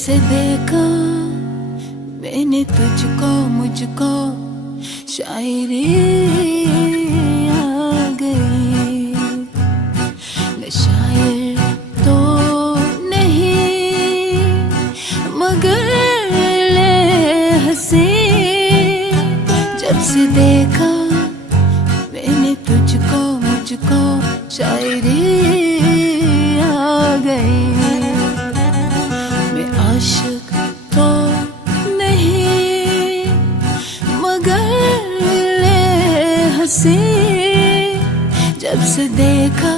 से देखा मैंने तुझको मुझको शायरी आ गई। न शायर तो नहीं मगर ले हंसी, जब से देखा मैंने तुझको मुझको शायरी आ गई। मैं आशिक तो नहीं मगर ले हंसी, जब से देखा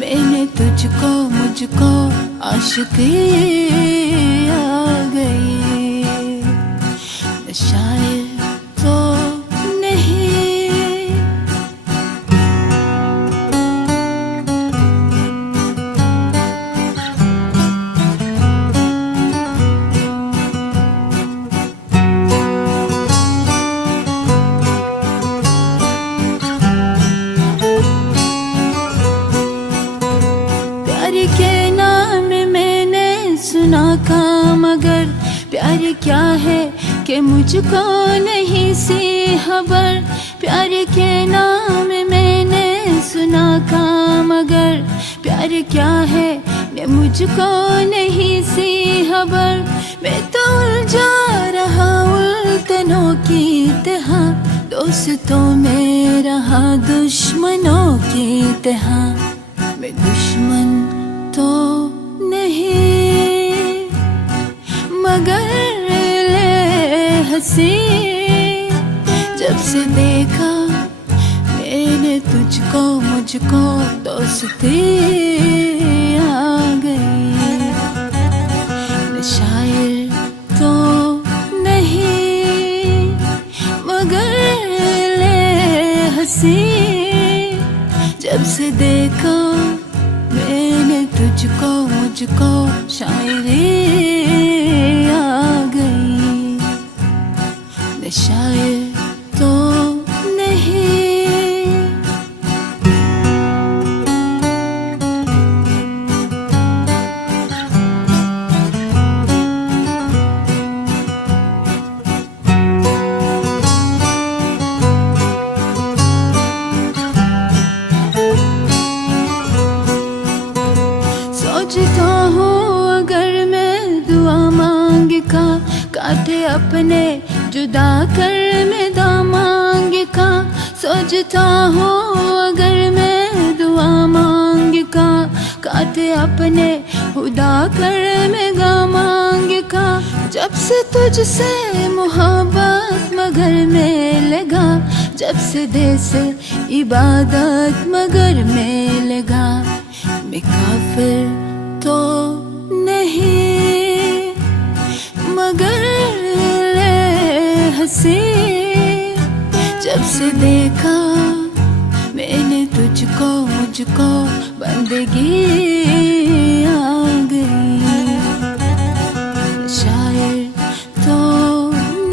मैंने तुझको मुझको आशिकी आ गई। न शायर तो नहीं। प्यार के नाम मैंने सुना था मगर प्यार क्या है कि मुझको नहीं सी खबर। प्यार के नाम मैंने सुना था मगर प्यार क्या है ने मुझको नहीं सी खबर। मैं तो उलझा रहा उल्टनों की तरह, दोस्तों में रहा दुश्मनों की तरह। मैं दुश्मन तो नहीं मगर ले हंसी, जब से देखा मैंने तुझको मुझको दोस्ती आ गई। न शायर तो नहीं मगर ले हंसी, जब से देखा मैंने तुझको मुझको शायरी आ गई। न शायर तो नहीं। सोचता हूँ अगर मैं दुआ मांग का काटे अपने जुदा कर मैं दुआ मांग का। सोचता हूँ अगर मैं दुआ मांग का काटे अपने खुदा कर मैं गा मांग का। जब से तुझसे मोहब्बत मगर में लगा, जब से दे से इबादत मगर में लगा। मैं काफिर तो नहीं मगर ले हंसी, जब से देखा मैंने तुझको मुझको बंदगी आ गई। शायर तो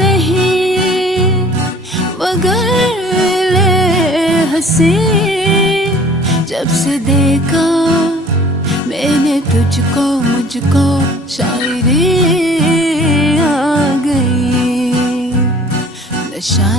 नहीं मगर ले हंसी, जब से देखा मैंने तुझको मुझको शायरी आ गई। न शायर